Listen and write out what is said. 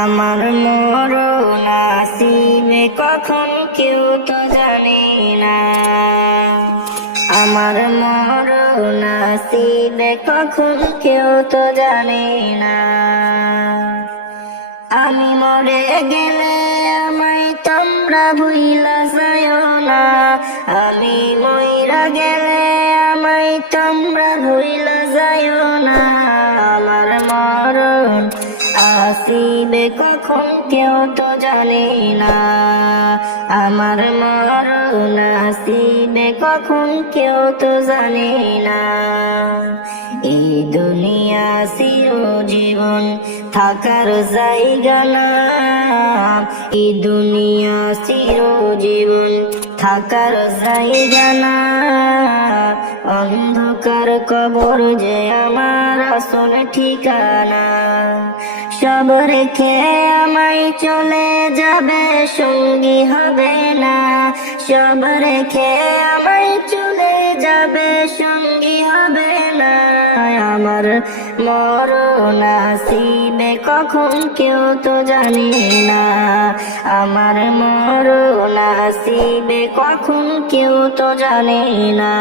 আমার মরণ আসিবে কখন কেউ তো জানে না। আমার মরণ আসিবে কখন কেউ তো জানে না। আমি মরে গেলে আমায় তোমরা ভুইলা যাইও না। আমি মইরা গেলে আমায় তোমরা ভুইলা যাইও না। আমার মরণ আসিবে কখন কেউ তো জানে না। আমার মরণ আসিবে কখন কেউ তো জানে না। এই দুনিয়া চিরজীবন থাকার জায়গা না। এই দুনিয়া চিরজীবন থাকার জায়গা না। অন্ধকার কবর যে আমার আসল ঠিকানা। সব রেখে আমায় চলে যাবে সঙ্গী হবে না। সব রেখে আমায় চলে যাবে সঙ্গী হবে না। আমার মরণ আসিবে কখন কেউ তো জানে না। আমার মরণ আসিবে কখন কেউ তো জানে না।